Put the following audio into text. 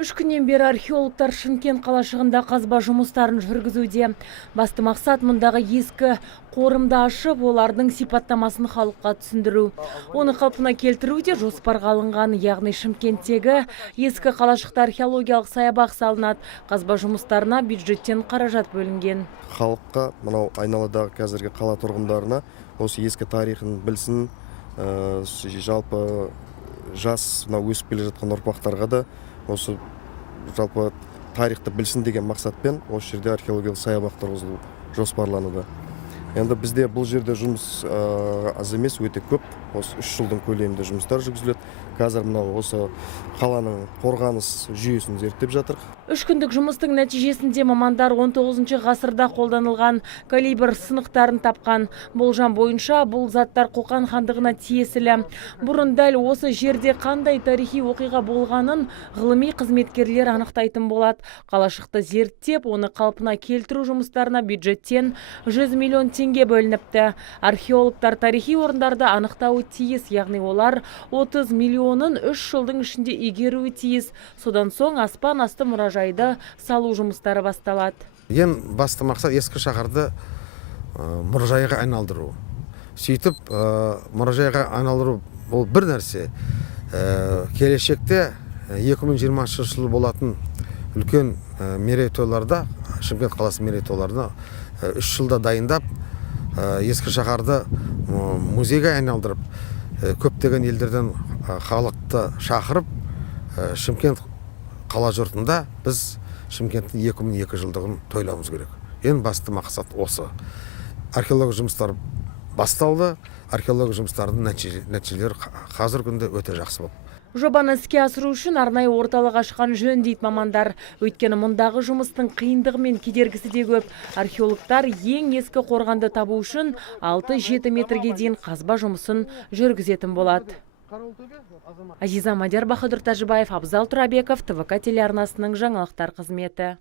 Үш күннен бері археологтар Шымкент қалашығында қазба жұмыстарын жүргізуде. Басты мақсат мұндағы ескі қорымды ашып, олардың сипаттамасын халыққа түсіндіру. Оны қалпына келтіруде жоспарға алынған, яғни Шымкенттегі ескі қалашықта археологиялық саябақ салынады. Қазба жұмыстарына бюджеттен қаражат бөлінген. Халыққа, мынау айналадағы қазіргі қала тұрғындарына осы ескі тарихын білсін, жалпы жас өсіп келе жатқан ұрпақтарға да осы жалпы тарихты білсін деген мақсатпен осы жерде археологиялық саябақ тұрғызылу жоспарлануда. Енді бізде бұл жерде жұмыс аз емес, өте көп. Осы 3 жылдың көлемінде жұмыстар жүргізіледі. Қазір мынау осы қаланың қорғаныс жүйесін зерттеп жатыр. 3 күндік жұмыстың нәтижесінде мамандар 19 ғасырда қолданылған калибр сынықтарын тапқан. Болжам бойынша бұл заттар Қоқан хандығына тиесілі. Бұрын дәл осы жерде қандай тарихи оқиға болғанын ғылыми қызметкерлер анықтайтын болады. Қалашықты зерттеп, оны қалпына келтіру жұмыстарына бюджеттен 100 миллион теңге бөлініпті. Археологтар тарихи орындарды анықтауы тиіс, яғни олар 30 миллионын 3 жылдың ішінде игеруі тиіс. Содан соң аспан асты мұражайды салу жұмыстары басталады. Ең басты мақсат ескі шаһарды мұражайға айналдыру. Сөйтіп, мұражайға айналдыру бұл бір нәрсе. Келешекте 2020 жыл болатын үлкен мерейтойларда, Шымкент қаласы мерейтойларына 3 жылда дайындап, ескі шаһарды музейге айналдырып, көптеген елдерден халықты шақырып, Шымкент қала жұртында біз Шымкенттің 2002 жылдығын тойлауымыз керек. Ең басты мақсат осы. Археология жұмыстары басталды. Археология жұмыстарының нәтижелері қазір күнде өте жақсы болды. Жобаны іске асыру үшін арнайы орталық ашқан жөн дейді мамандар. Өйткені мұндағы жұмыстың қиындығы мен кедергісі де көп. Археологтар ең ескі қорғанды табу үшін 6-7 метрге дейін қазба жұмысын жүргізетін болады. Азиза Мадияр, Бахадүр Тәжібаев, Абзал Тұрабеков, ТВК телеарнасының жаңалықтар қызметі.